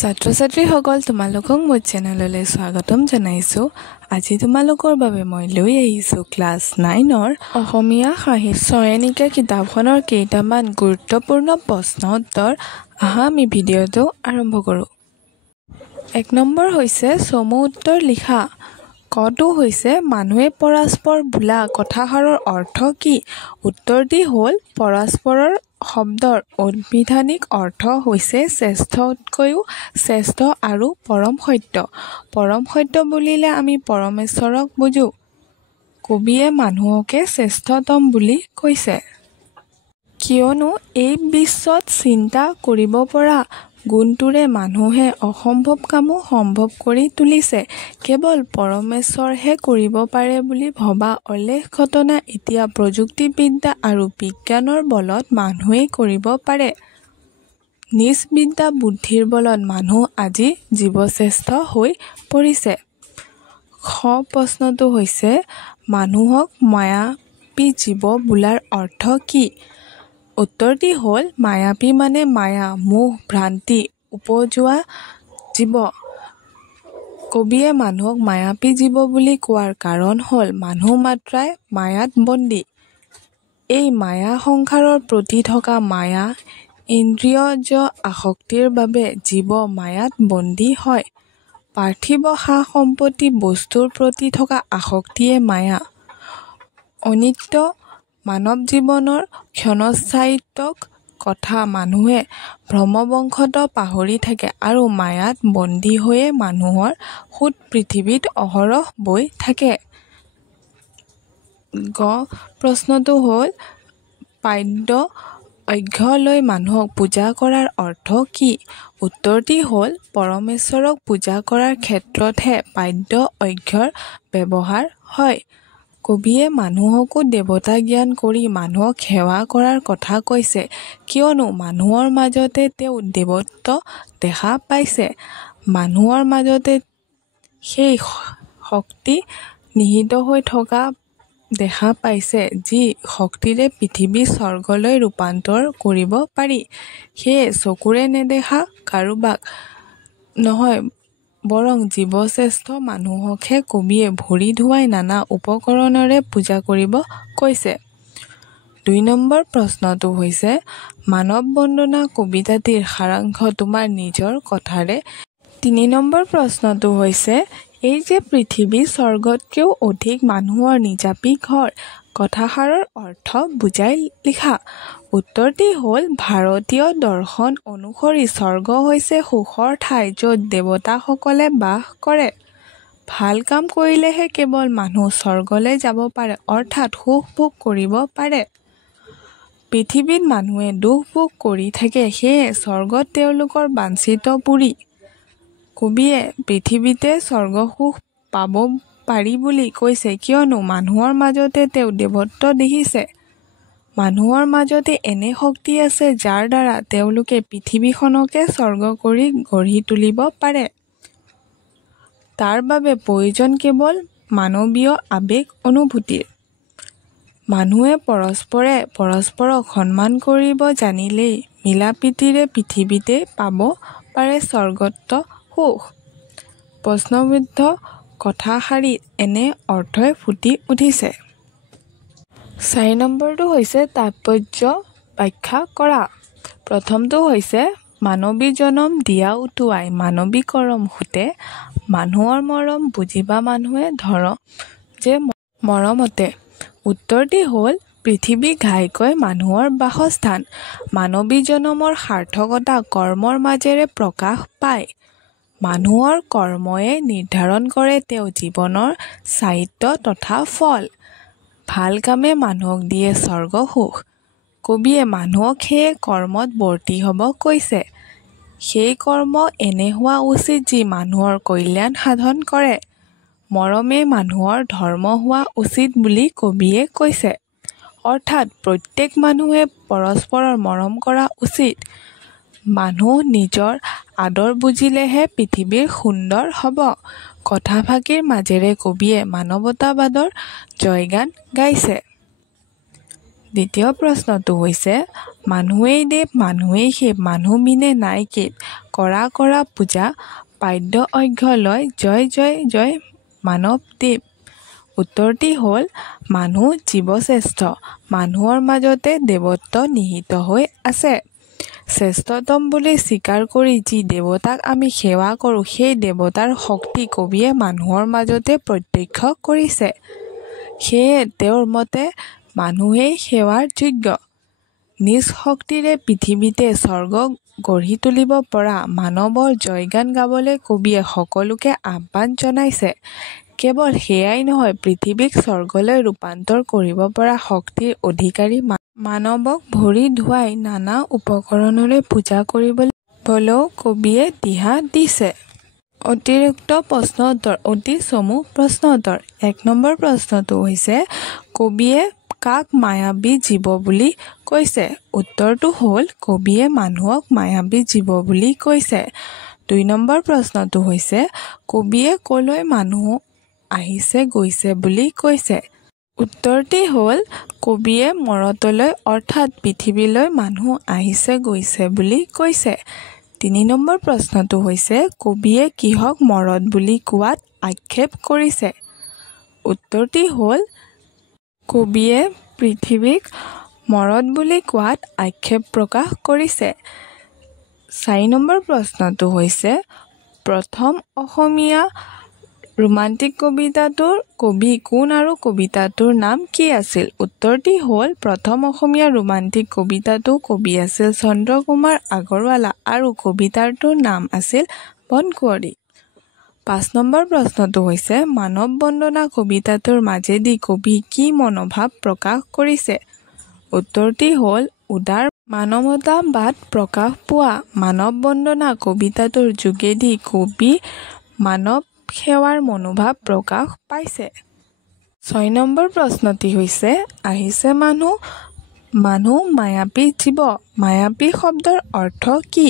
ছাত্ৰ-ছাত্ৰীসকল তোমালোকক মোৰ চেনেললৈ স্বাগতম জনাইছোঁ। আজি তোমালোকৰ বাবে মই লৈ আহিছোঁ ক্লাছ 9ৰ অসমীয়া সাহিত্য চয়নিকা কিতাপখনৰ কেইটামান গুৰুত্বপূৰ্ণ প্ৰশ্ন উত্তৰ। আহা আমি ভিডিঅ'টো আৰম্ভ কৰোঁ। 1 নম্বৰ হৈছে চমু উত্তৰ লিখা। কটো হৈছে মানুহে পৰস্পৰ বোলা কথাষাৰৰ অৰ্থ কি? উত্তৰটি হ'ল পৰস্পৰৰ শব্দৰ অভিধানিক অৰ্থ হৈছে শ্ৰেষ্ঠতকৈও শ্ৰেষ্ঠ আৰু পৰম সত্য। পৰম সত্য বুলিলে আমি পৰমেশ্বৰক বুজো। কবিয়ে মানুহকে শ্ৰেষ্ঠতম বুলি কৈছে। কিয়নো এই বিশ্বত চিন্তা কৰিব পৰা গুণটোৰে মানুহে অসম্ভৱ কামো সম্ভৱ কৰি তুলিছে। কেৱল পৰমেশ্বৰহে কৰিব পাৰে বুলি ভবা অলেখ ঘটনা এতিয়া প্ৰযুক্তিবিদ্যা আৰু বিজ্ঞানৰ বলত মানুহেই কৰিব পাৰে। নিজ বিদ্যা বুদ্ধিৰ বলত মানুহ আজি জীৱশ্ৰেষ্ঠ হৈ পৰিছে। খ প্ৰশ্নটো হৈছে মানুহক মায়াবী জীৱ বোলাৰ অৰ্থ কি? উত্তৰটি হ'ল মায়াবী মানে মায়া মোহ ভ্ৰান্তি উপজোৱা জীৱ। কবিয়ে মানুহক মায়াবী জীৱ বুলি কোৱাৰ কাৰণ হ'ল মানুহ মাত্ৰাই মায়াত বন্দী। এই মায়া সংসাৰৰ প্ৰতি থকা মায়া ইন্দ্ৰিয়জ আসক্তিৰ বাবে জীৱ মায়াত বন্দী হয়। পাৰ্থিৱ সা-সম্পত্তি বস্তুৰ প্ৰতি থকা আসক্তিয়ে মায়া। অনিত্য মানৱ জীৱনৰ ক্ষণস্থায়িত্বক কথা মানুহে ভ্ৰমবশত পাহৰি থাকে আৰু মায়াত বন্দী হৈয়ে মানুহৰ সুত পৃথিৱীত অহৰহ বৈ থাকে। গ প্ৰশ্নটো হ'ল পাদ্য অৰ্ঘ্য লৈ মানুহক পূজা কৰাৰ অৰ্থ কি? উত্তৰটি হ'ল পৰমেশ্বৰক পূজা কৰাৰ ক্ষেত্ৰতহে পাদ্য অৰ্ঘ্যৰ ব্যৱহাৰ হয়। কবিয়ে মানুহকো দেৱতা জ্ঞান কৰি মানুহক সেৱা কৰাৰ কথা কৈছে। কিয়নো মানুহৰ মাজতে তেওঁ দেৱত্ব দেখা পাইছে। মানুহৰ মাজতে সেই শক্তি নিহিত হৈ থকা দেখা পাইছে যি শক্তিৰে পৃথিৱী স্বৰ্গলৈ ৰূপান্তৰ কৰিব পাৰি। সেয়ে চকুৰে নেদেখা কাৰোবাক নহয় বৰং জীৱশ্ৰেষ্ঠ মানুহকহে কবিয়ে ভৰি ধুৱাই নানা উপকৰণেৰে পূজা কৰিব কৈছে। 2 নম্বৰ প্ৰশ্নটো হৈছে মানৱ বন্দনা কবিতাটিৰ সাৰাংশ তোমাৰ নিজৰ কথাৰে। 3 নম্বৰ প্ৰশ্নটো হৈছে এই যে পৃথিৱী স্বৰ্গতকৈও অধিক মানুহৰ নিজাপি ঘৰ কথাষাৰৰ অৰ্থ বুজাই লিখা। উত্তৰটি হ'ল ভাৰতীয় দৰ্শন অনুসৰি স্বৰ্গ হৈছে সুখৰ ঠাই য'ত দেৱতাসকলে বাস কৰে। ভাল কাম কৰিলেহে কেৱল মানুহ স্বৰ্গলৈ যাব পাৰে অৰ্থাৎ সুখ ভোগ কৰিব পাৰে। পৃথিৱীত মানুহে দুখ ভোগ কৰি থাকে সেয়ে স্বৰ্গত তেওঁলোকৰ বাঞ্ছিত পুৰী। কবিয়ে পৃথিৱীতে স্বৰ্গসুখ পাব পাৰি বুলি কৈছে কিয়নো মানুহৰ মাজতে তেওঁ দেৱত্ব দেখিছে। মানুহৰ মাজতে এনে শক্তি আছে যাৰ দ্বাৰা তেওঁলোকে পৃথিৱীখনকে স্বৰ্গ কৰি গঢ়ি তুলিব পাৰে। তাৰ বাবে প্ৰয়োজন কেৱল মানৱীয় আবেগ অনুভূতিৰ। মানুহে পৰস্পৰে পৰস্পৰক সন্মান কৰিব জানিলেই মিলাপ্ৰীতিৰে পৃথিৱীতে পাব পাৰে স্বৰ্গত সুখ। প্ৰশ্নবিদ্ধ কথাশাৰীত এনে অৰ্থই ফুটি উঠিছে। 4 নম্বৰটো হৈছে তাৎপৰ্য ব্যাখ্যা কৰা। প্ৰথমটো হৈছে মানৱী জনম দিয়া উটুৱাই মানৱী কৰম সুতে মানুহৰ মৰম বুজিবা মানুহে ধৰম যে মৰমতে। উত্তৰটি হ'ল পৃথিৱী ঘাইকৈ মানুহৰ বাসস্থান। মানৱী জনমৰ সাৰ্থকতা কৰ্মৰ মাজেৰে প্ৰকাশ পায়। মানুহৰ কৰ্ময়ে নিৰ্ধাৰণ কৰে তেওঁ জীৱনৰ স্থায়িত্ব তথা ফল। ভাল কামে মানুহক দিয়ে স্বৰ্গ সুখ। কবিয়ে মানুহক সেয়ে কৰ্মত বৰ্তি হ'ব কৈছে। সেই কৰ্ম এনে হোৱা উচিত যি মানুহৰ কল্যাণ সাধন কৰে। মৰমেই মানুহৰ ধৰ্ম হোৱা উচিত বুলি কবিয়ে কৈছে। অৰ্থাৎ প্ৰত্যেক মানুহে পৰস্পৰৰ মৰম কৰা উচিত। মানুহ নিজৰ আদৰ বুজিলেহে পৃথিৱীৰ সুন্দৰ হ'ব। কথাফাকিৰ মাজেৰে কবিয়ে মানৱতাবাদৰ জয়গান গাইছে। দ্বিতীয় প্ৰশ্নটো হৈছে মানুহেই দেৱ মানুহেই শিৱ মানুহ বিনে নাই কেৱ কৰা কৰা পূজা পাদ্য অৰ্ঘ্য লয় জয় জয় জয় মানৱদেৱ। উত্তৰটি হ'ল মানুহ জীৱশ্ৰেষ্ঠ, মানুহৰ মাজতে দেৱত্ব নিহিত হৈ আছে। শ্ৰেষ্ঠতম বুলি স্বীকাৰ কৰি যি দেৱতাক আমি সেৱা কৰোঁ সেই দেৱতাৰ শক্তি কবিয়ে মানুহৰ মাজতে প্ৰত্যক্ষ কৰিছে। সেয়ে তেওঁৰ মতে মানুহেই সেৱাৰ যোগ্য। নিজ শক্তিৰে পৃথিৱীতে স্বৰ্গ গঢ়ি তুলিব পৰা মানৱৰ জয়গান গাবলৈ কবিয়ে সকলোকে আহ্বান জনাইছে। কেৱল সেয়াই নহয়, পৃথিৱীক স্বৰ্গলৈ ৰূপান্তৰ কৰিব পৰা শক্তিৰ অধিকাৰী মানৱক ভৰি ধুৱাই নানা উপকৰণৰে পূজা কৰিবলৈও কবিয়ে দিহা দিছে। অতিৰিক্ত প্ৰশ্ন উত্তৰ, অতি চমু প্ৰশ্ন উত্তৰ। ১ নম্বৰ প্ৰশ্নটো হৈছে কবিয়ে কাক মায়াবী জীৱ বুলি কৈছে? উত্তৰটো হ'ল কবিয়ে মানুহক মায়াবী জীৱ বুলি কৈছে। ২ নম্বৰ প্ৰশ্নটো হৈছে কবিয়ে কলৈ মানুহ আহিছে গৈছে বুলি কৈছে? উত্তৰটি হ'ল কবিয়ে মৰতলৈ অৰ্থাৎ পৃথিৱীলৈ মানুহ আহিছে গৈছে বুলি কৈছে। ৩ নম্বৰ প্ৰশ্নটো হৈছে কবিয়ে কিহক মৰত বুলি কোৱাত আক্ষেপ কৰিছে? উত্তৰটি হ'ল কবিয়ে পৃথিৱীক মৰত বুলি কোৱাত আক্ষেপ প্ৰকাশ কৰিছে। ৪ নম্বৰ প্ৰশ্নটো হৈছে প্ৰথম অসমীয়া ৰোমান্টিক কবিতাটোৰ কবি কোন আৰু কবিতাটোৰ নাম কি আছিল? উত্তৰটি হ'ল প্ৰথম অসমীয়া ৰোমান্টিক কবিতাটোৰ কবি আছিল চন্দ্ৰকুমাৰ আগৰৱালা আৰু কবিতাটোৰ নাম আছিল বনকুঁৱৰী। ৫ নম্বৰ প্ৰশ্নটো হৈছে মানৱ বন্দনা কবিতাটোৰ মাজেদি কবি কি মনোভাৱ প্ৰকাশ কৰিছে? উত্তৰটি হ'ল উদাৰ মানৱতাবাদ প্ৰকাশ পোৱা। মানৱ বন্দনা কবিতাটোৰ যোগেদি কবি মানৱ সেৱাৰ মনোভাৱ প্ৰকাশ পাইছে। ৬ নম্বৰ প্ৰশ্নটি হৈছে আহিছে মানুহ মানুহ মায়াবী জীৱ, মায়াবী শব্দৰ অৰ্থ কি?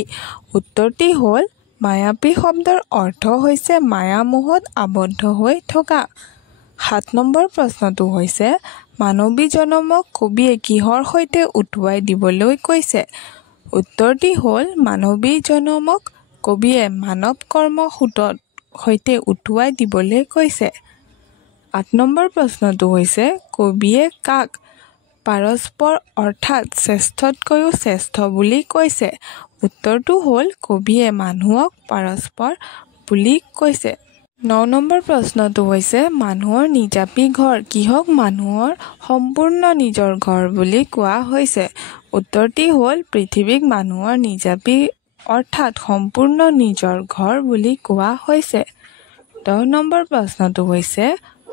উত্তৰটি হ'ল মায়াবী শব্দৰ অৰ্থ হৈছে মায়া মোহত আবদ্ধ হৈ থকা। ৭ নম্বৰ প্ৰশ্নটো হৈছে মানৱী জনমক কবিয়ে কিহৰ সৈতে উটুৱাই দিবলৈ কৈছে? উত্তৰটি হ'ল মানৱী জনমক কবিয়ে মানৱ কৰ্ম সূত্ৰৰ সৈতে উটুৱাই দিবলৈ কৈছে। ৮ নম্বৰ প্ৰশ্নটো হৈছে কবিয়ে কাক পৰস্পৰ অৰ্থাৎ শ্ৰেষ্ঠতকৈও শ্ৰেষ্ঠ বুলি কৈছে? উত্তৰটো হ'ল কবিয়ে মানুহক পৰস্পৰ বুলি কৈছে। ৯ নম্বৰ প্ৰশ্নটো হৈছে মানুহৰ নিজাপি ঘৰ কিহক মানুহৰ সম্পূৰ্ণ নিজৰ ঘৰ বুলি কোৱা হৈছে? উত্তৰটি হ'ল পৃথিৱীক মানুহৰ নিজাপি অৰ্থাৎ সম্পূৰ্ণ নিজৰ ঘৰ বুলি কোৱা হৈছে। ১০ নম্বৰ প্ৰশ্নটো হৈছে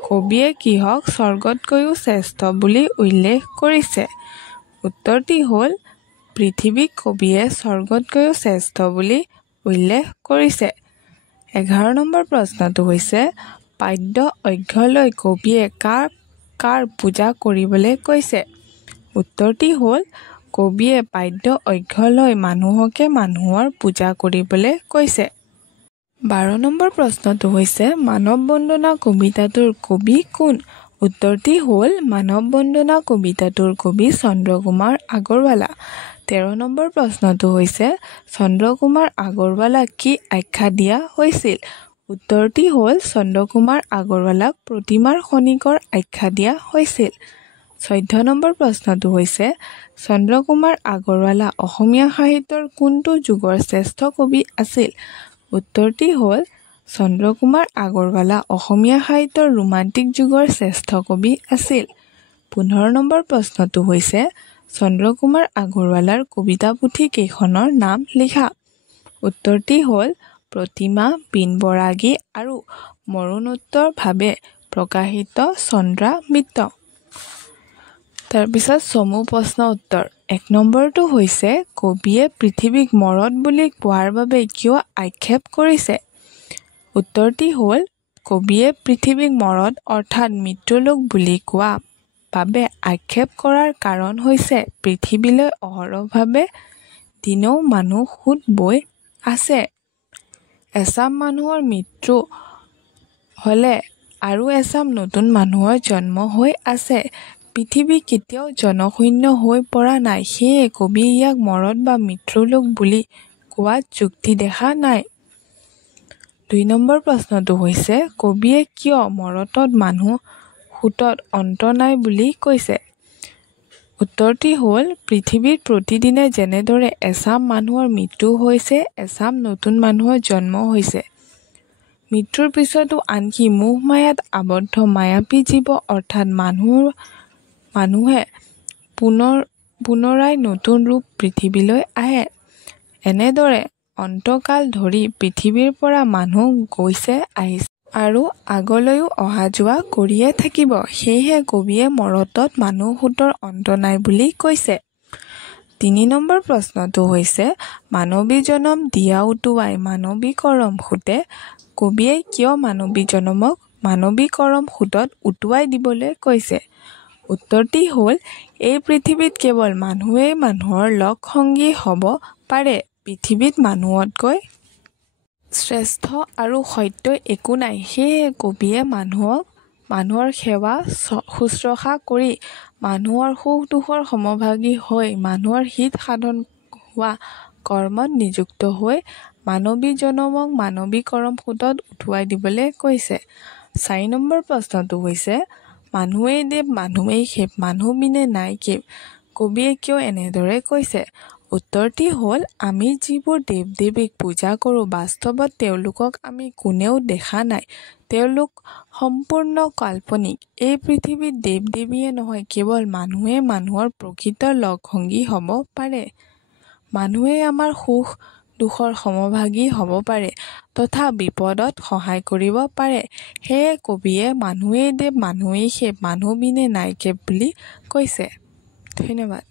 কবিয়ে কিহক স্বৰ্গতকৈও শ্ৰেষ্ঠ বুলি উল্লেখ কৰিছে? উত্তৰটি হ'ল পৃথিৱীক কবিয়ে স্বৰ্গতকৈও শ্ৰেষ্ঠ বুলি উল্লেখ কৰিছে। ১১ নম্বৰ প্ৰশ্নটো হৈছে পাদ্য অৰ্ঘ্য লৈ কবিয়ে কাক কাৰ পূজা কৰিবলৈ কৈছে? উত্তৰটি হ'ল কবিয়ে পাদ্য অৰ্ঘ্য লৈ মানুহকে মানুহৰ পূজা কৰিবলৈ কৈছে। ১২ নম্বৰ প্ৰশ্নটো হৈছে মানৱ বন্দনা কবিতাটোৰ কবি কোন? উত্তৰটি হ'ল মানৱ বন্দনা কবিতাটোৰ কবি চন্দ্ৰকুমাৰ আগৰৱালা। ১৩ নম্বৰ প্ৰশ্নটো হৈছে চন্দ্ৰকুমাৰ আগৰৱালাক কি আখ্যা দিয়া হৈছিল? উত্তৰটি হ'ল চন্দ্ৰকুমাৰ আগৰৱালাক প্ৰতিমাৰ খনিকৰ আখ্যা দিয়া হৈছিল। ১৪ নম্বৰ প্ৰশ্নটো হৈছে চন্দ্ৰকুমাৰ আগৰৱালা অসমীয়া সাহিত্যৰ কোনটো যুগৰ শ্ৰেষ্ঠ কবি আছিল? উত্তৰটি হ'ল চন্দ্ৰকুমাৰ আগৰৱালা অসমীয়া সাহিত্যৰ ৰোমান্টিক যুগৰ শ্ৰেষ্ঠ কবি আছিল। ১৫ নম্বৰ প্ৰশ্নটো হৈছে চন্দ্ৰকুমাৰ আগৰৱালাৰ কবিতা পুথি কেইখনৰ নাম লিখা। উত্তৰটি হ'ল প্ৰতিমা, বীণবৰাগী আৰু মৰণোত্তৰভাৱে প্ৰকাশিত চন্দ্ৰামৃত। তাৰপিছত চমু প্ৰশ্ন উত্তৰ। ১ নম্বৰটো হৈছে কবিয়ে পৃথিৱীক মৰত বুলি কোৱাৰ বাবে কিয় আক্ষেপ কৰিছে? উত্তৰটি হ'ল কবিয়ে পৃথিৱীক মৰত অৰ্থাৎ মৃত্যুলোক বুলি কোৱা বাবে আক্ষেপ কৰাৰ কাৰণ হৈছে পৃথিৱীলৈ অহৰহভাৱে দিনৌ মানুহ সোঁত বৈ আছে। এচাম মানুহৰ মৃত্যু হ'লে আৰু এচাম নতুন মানুহৰ জন্ম হৈ আছে। পৃথিৱী কেতিয়াও জনশূন্য হৈ পৰা নাই। সেয়ে কবিয়ে ইয়াক মৰত বা মৃত্যুলোক বুলি কোৱাত যুক্তি দেখা নাই। ২ নম্বৰ প্ৰশ্নটো হৈছে কবিয়ে কিয় মৰতত মানুহ সুতত অন্ত নাই বুলি কৈছে? উত্তৰটি হ'ল পৃথিৱীত প্ৰতিদিনে যেনেদৰে এচাম মানুহৰ মৃত্যু হৈছে, এচাম নতুন মানুহৰ জন্ম হৈছে। মৃত্যুৰ পিছতো আনকি মোহ-মায়াত আবদ্ধ মায়াবী জীৱ অৰ্থাৎ মানুহে পুনৰাই নতুন ৰূপ পৃথিৱীলৈ আহে। এনেদৰে অন্তকাল ধৰি পৃথিৱীৰ পৰা মানুহ গৈছে আহিছে আৰু আগলৈও অহা যোৱা কৰিয়ে থাকিব। সেয়েহে কবিয়ে মৰতত মানুহ সুতৰ অন্ত নাই বুলি কৈছে। ৩ নম্বৰ প্ৰশ্নটো হৈছে মানৱী জনম দিয়া উটুৱাই মানৱী কৰম সুতে কবিয়ে কিয় মানৱী জনমক মানৱী কৰম সুতত উটুৱাই দিবলৈ কৈছে? উত্তৰটি হ'ল এই পৃথিৱীত কেৱল মানুহেই মানুহৰ লগ সংগী হ'ব পাৰে। পৃথিৱীত মানুহতকৈ শ্ৰেষ্ঠ আৰু সত্য একো নাই। সেয়ে কবিয়ে মানুহৰ সেৱা শুশ্ৰূষা কৰি মানুহৰ সুখ দুখৰ সমভাগী হৈ মানুহৰ হিত সাধন হোৱা কৰ্মত নিযুক্ত হৈ মানৱী জনমক মানৱী কৰম সুতত উটুৱাই দিবলৈ কৈছে। ৪ নম্বৰ প্ৰশ্নটো হৈছে মানুহেই দেৱ মানুহেই সেৱ মানুহ বিনে নাই কেৱ কবিয়ে কিয় এনেদৰে কৈছে? উত্তৰটি হ'ল আমি যিবোৰ দেৱ-দেৱীক পূজা কৰোঁ বাস্তৱত তেওঁলোকক আমি কোনেও দেখা নাই। তেওঁলোক সম্পূৰ্ণ কাল্পনিক। এই পৃথিৱীত দেৱ-দেৱীয়ে নহয় কেৱল মানুহেই মানুহৰ প্ৰকৃত লগ সংগী হ'ব পাৰে। মানুহেই আমাৰ সুখ দুখৰ সমভাগী হ'ব পাৰে তথা বিপদত সহায় কৰিব পাৰে। সেয়ে কবিয়ে মানুহেই দেৱ মানুহেই সেৱ মানুহ বিনে নাই কেৱ বুলি কৈছে। ধন্যবাদ।